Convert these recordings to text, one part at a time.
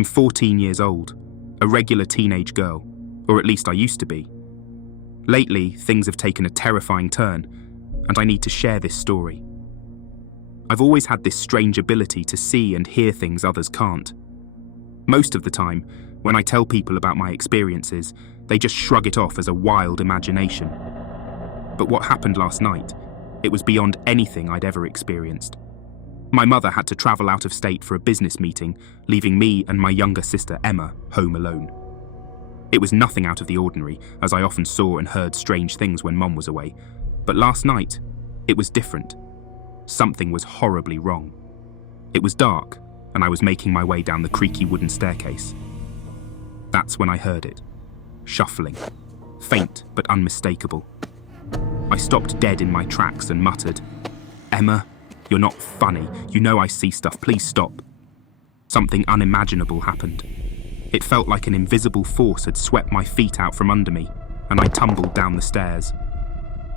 I'm 14 years old, a regular teenage girl, or at least I used to be. Lately, things have taken a terrifying turn, and I need to share this story. I've always had this strange ability to see and hear things others can't. Most of the time, when I tell people about my experiences, they just shrug it off as a wild imagination. But what happened last night, it was beyond anything I'd ever experienced. My mother had to travel out of state for a business meeting, leaving me and my younger sister Emma home alone. It was nothing out of the ordinary, as I often saw and heard strange things when Mum was away. But last night, it was different. Something was horribly wrong. It was dark, and I was making my way down the creaky wooden staircase. That's when I heard it. Shuffling. Faint but unmistakable. I stopped dead in my tracks and muttered, "Emma, you're not funny. You know I see stuff. Please stop." Something unimaginable happened. It felt like an invisible force had swept my feet out from under me, and I tumbled down the stairs.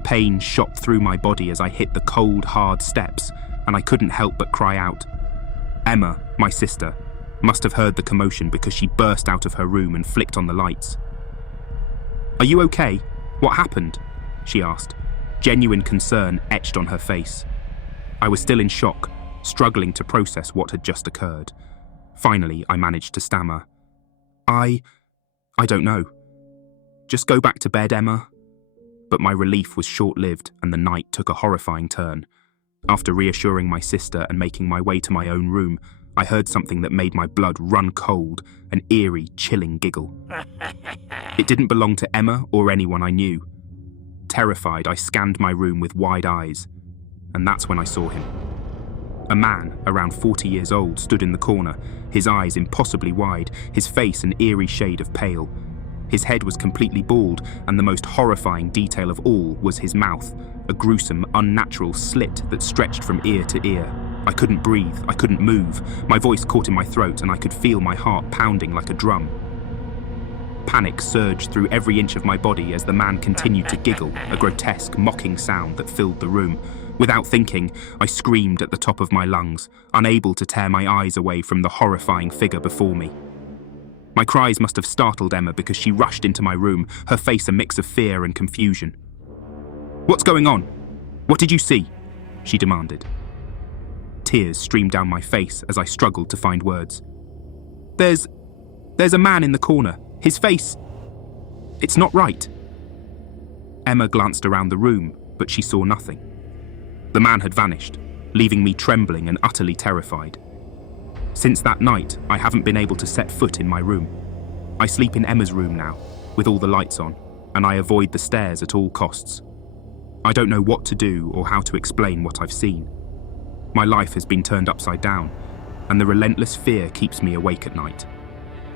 Pain shot through my body as I hit the cold, hard steps, and I couldn't help but cry out. Emma, my sister, must have heard the commotion because she burst out of her room and flicked on the lights. "Are you okay? What happened?" she asked, genuine concern etched on her face. I was still in shock, struggling to process what had just occurred. Finally, I managed to stammer. I don't know. Just go back to bed, Emma." But my relief was short-lived and the night took a horrifying turn. After reassuring my sister and making my way to my own room, I heard something that made my blood run cold, an eerie, chilling giggle. It didn't belong to Emma or anyone I knew. Terrified, I scanned my room with wide eyes, and that's when I saw him. A man, around 40 years old, stood in the corner, his eyes impossibly wide, his face an eerie shade of pale. His head was completely bald, and the most horrifying detail of all was his mouth, a gruesome, unnatural slit that stretched from ear to ear. I couldn't breathe, I couldn't move, my voice caught in my throat and I could feel my heart pounding like a drum. Panic surged through every inch of my body as the man continued to giggle, a grotesque, mocking sound that filled the room. Without thinking, I screamed at the top of my lungs, unable to tear my eyes away from the horrifying figure before me. My cries must have startled Emma because she rushed into my room, her face a mix of fear and confusion. "What's going on? What did you see?" she demanded. Tears streamed down my face as I struggled to find words. There's a man in the corner. His face... It's not right." Emma glanced around the room, but she saw nothing. The man had vanished, leaving me trembling and utterly terrified. Since that night, I haven't been able to set foot in my room. I sleep in Emma's room now, with all the lights on, and I avoid the stairs at all costs. I don't know what to do or how to explain what I've seen. My life has been turned upside down, and the relentless fear keeps me awake at night.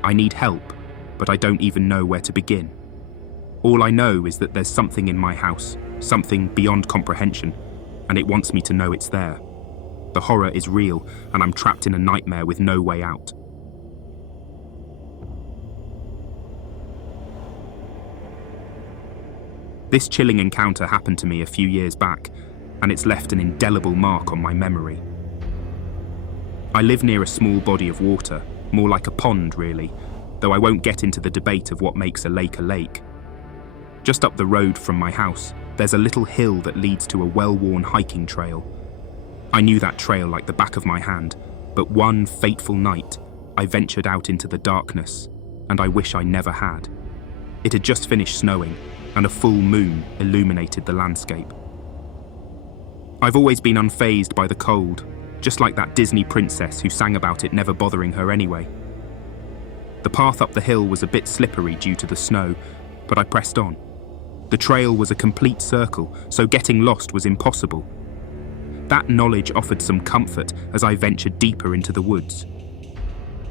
I need help, but I don't even know where to begin. All I know is that there's something in my house, something beyond comprehension, and it wants me to know it's there. The horror is real, and I'm trapped in a nightmare with no way out. This chilling encounter happened to me a few years back, and it's left an indelible mark on my memory. I live near a small body of water, more like a pond really, though I won't get into the debate of what makes a lake. Just up the road from my house, there's a little hill that leads to a well-worn hiking trail. I knew that trail like the back of my hand, but one fateful night, I ventured out into the darkness, and I wish I never had. It had just finished snowing, and a full moon illuminated the landscape. I've always been unfazed by the cold, just like that Disney princess who sang about it never bothering her anyway. The path up the hill was a bit slippery due to the snow, but I pressed on. The trail was a complete circle, so getting lost was impossible. That knowledge offered some comfort as I ventured deeper into the woods.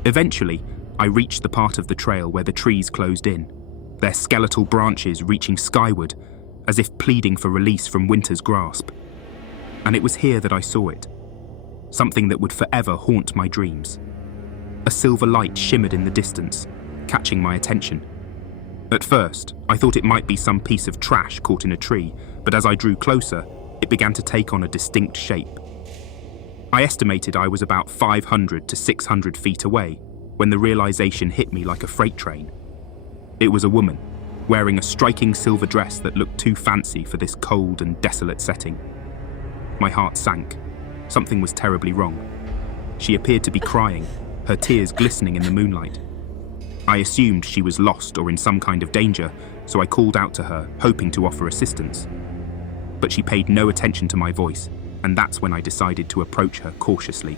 Eventually, I reached the part of the trail where the trees closed in, their skeletal branches reaching skyward, as if pleading for release from winter's grasp. And it was here that I saw it. Something that would forever haunt my dreams. A silver light shimmered in the distance, catching my attention. At first, I thought it might be some piece of trash caught in a tree, but as I drew closer, it began to take on a distinct shape. I estimated I was about 500 to 600 feet away, when the realization hit me like a freight train. It was a woman, wearing a striking silver dress that looked too fancy for this cold and desolate setting. My heart sank. Something was terribly wrong. She appeared to be crying, her tears glistening in the moonlight. I assumed she was lost or in some kind of danger, so I called out to her, hoping to offer assistance. But she paid no attention to my voice, and that's when I decided to approach her cautiously.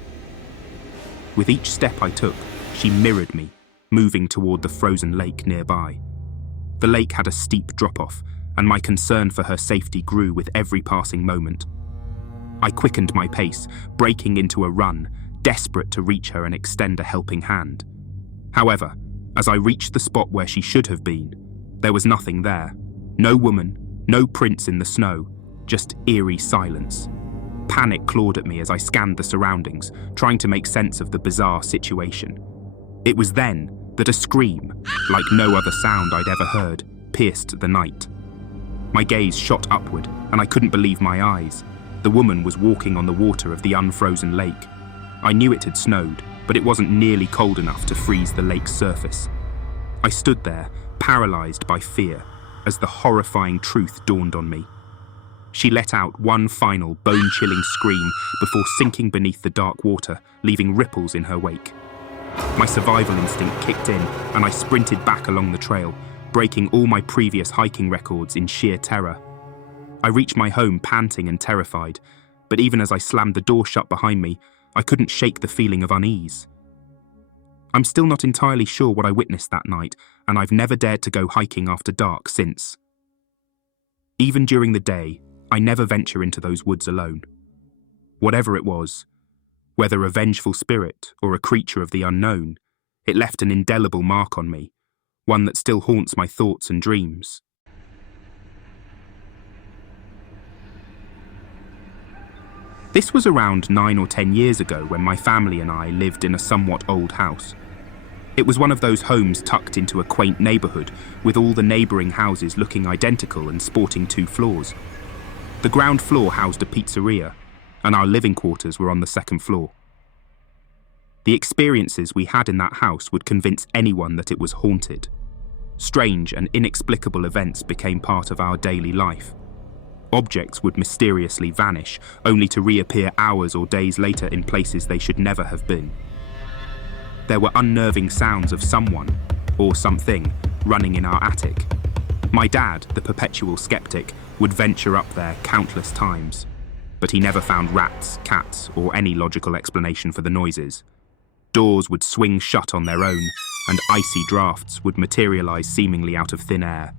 With each step I took, she mirrored me, moving toward the frozen lake nearby. The lake had a steep drop-off, and my concern for her safety grew with every passing moment. I quickened my pace, breaking into a run, desperate to reach her and extend a helping hand. However, as I reached the spot where she should have been, there was nothing there. No woman, no prints in the snow, just eerie silence. Panic clawed at me as I scanned the surroundings, trying to make sense of the bizarre situation. It was then that a scream, like no other sound I'd ever heard, pierced the night. My gaze shot upward, and I couldn't believe my eyes. The woman was walking on the water of the unfrozen lake. I knew it had snowed, but it wasn't nearly cold enough to freeze the lake's surface. I stood there, paralyzed by fear, as the horrifying truth dawned on me. She let out one final bone-chilling scream before sinking beneath the dark water, leaving ripples in her wake. My survival instinct kicked in, and I sprinted back along the trail, breaking all my previous hiking records in sheer terror. I reached my home panting and terrified, but even as I slammed the door shut behind me, I couldn't shake the feeling of unease. I'm still not entirely sure what I witnessed that night, and I've never dared to go hiking after dark since. Even during the day, I never venture into those woods alone. Whatever it was, whether a vengeful spirit or a creature of the unknown, it left an indelible mark on me, one that still haunts my thoughts and dreams. This was around 9 or 10 years ago when my family and I lived in a somewhat old house. It was one of those homes tucked into a quaint neighborhood, with all the neighboring houses looking identical and sporting 2 floors. The ground floor housed a pizzeria, and our living quarters were on the second floor. The experiences we had in that house would convince anyone that it was haunted. Strange and inexplicable events became part of our daily life. Objects would mysteriously vanish, only to reappear hours or days later in places they should never have been. There were unnerving sounds of someone, or something, running in our attic. My dad, the perpetual skeptic, would venture up there countless times, but he never found rats, cats, or any logical explanation for the noises. Doors would swing shut on their own, and icy drafts would materialize seemingly out of thin air.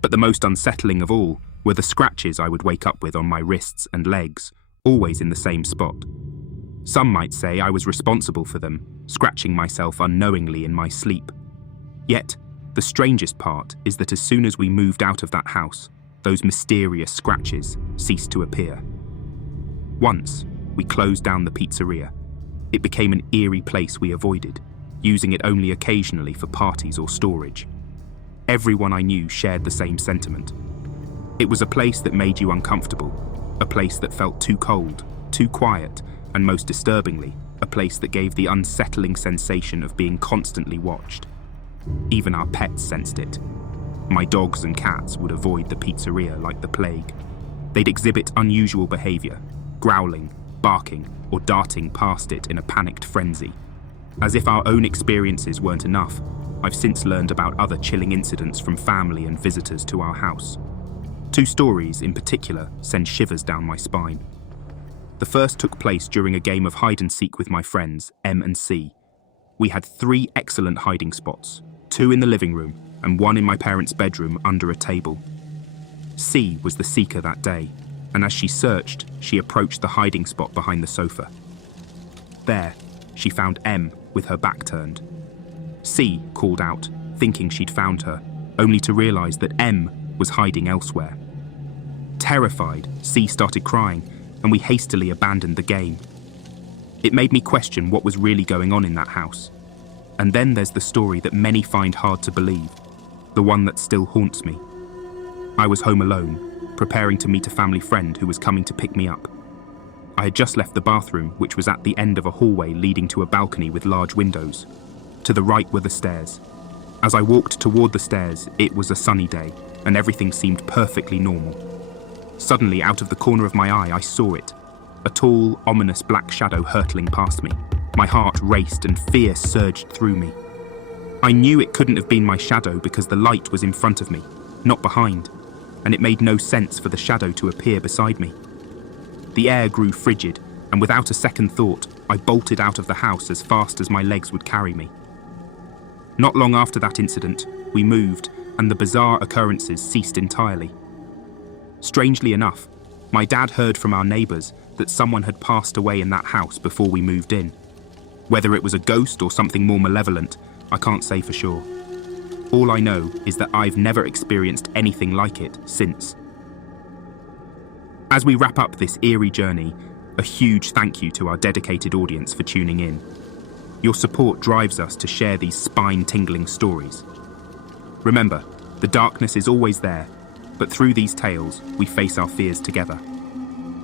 But the most unsettling of all were the scratches I would wake up with on my wrists and legs, always in the same spot. Some might say I was responsible for them, scratching myself unknowingly in my sleep. Yet, the strangest part is that as soon as we moved out of that house, those mysterious scratches ceased to appear. Once, we closed down the pizzeria. It became an eerie place we avoided, using it only occasionally for parties or storage. Everyone I knew shared the same sentiment. It was a place that made you uncomfortable, a place that felt too cold, too quiet, and most disturbingly, a place that gave the unsettling sensation of being constantly watched. Even our pets sensed it. My dogs and cats would avoid the pizzeria like the plague. They'd exhibit unusual behavior, growling, barking, or darting past it in a panicked frenzy. As if our own experiences weren't enough, I've since learned about other chilling incidents from family and visitors to our house. 2 stories in particular send shivers down my spine. The first took place during a game of hide-and-seek with my friends, M and C. We had 3 excellent hiding spots, 2 in the living room and 1 in my parents' bedroom under a table. C was the seeker that day, and as she searched, she approached the hiding spot behind the sofa. There, she found M with her back turned. C called out, thinking she'd found her, only to realize that M was hiding elsewhere. Terrified, C started crying, and we hastily abandoned the game. It made me question what was really going on in that house. And then there's the story that many find hard to believe, the one that still haunts me. I was home alone, preparing to meet a family friend who was coming to pick me up. I had just left the bathroom, which was at the end of a hallway leading to a balcony with large windows. To the right were the stairs. As I walked toward the stairs, it was a sunny day, and everything seemed perfectly normal. Suddenly, out of the corner of my eye, I saw it. A tall, ominous black shadow hurtling past me. My heart raced and fear surged through me. I knew it couldn't have been my shadow because the light was in front of me, not behind, and it made no sense for the shadow to appear beside me. The air grew frigid, and without a second thought, I bolted out of the house as fast as my legs would carry me. Not long after that incident, we moved, and the bizarre occurrences ceased entirely. Strangely enough, my dad heard from our neighbours that someone had passed away in that house before we moved in. Whether it was a ghost or something more malevolent, I can't say for sure. All I know is that I've never experienced anything like it since. As we wrap up this eerie journey, a huge thank you to our dedicated audience for tuning in. Your support drives us to share these spine-tingling stories. Remember, the darkness is always there, but through these tales, we face our fears together.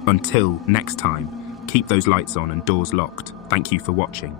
Until next time, keep those lights on and doors locked. Thank you for watching.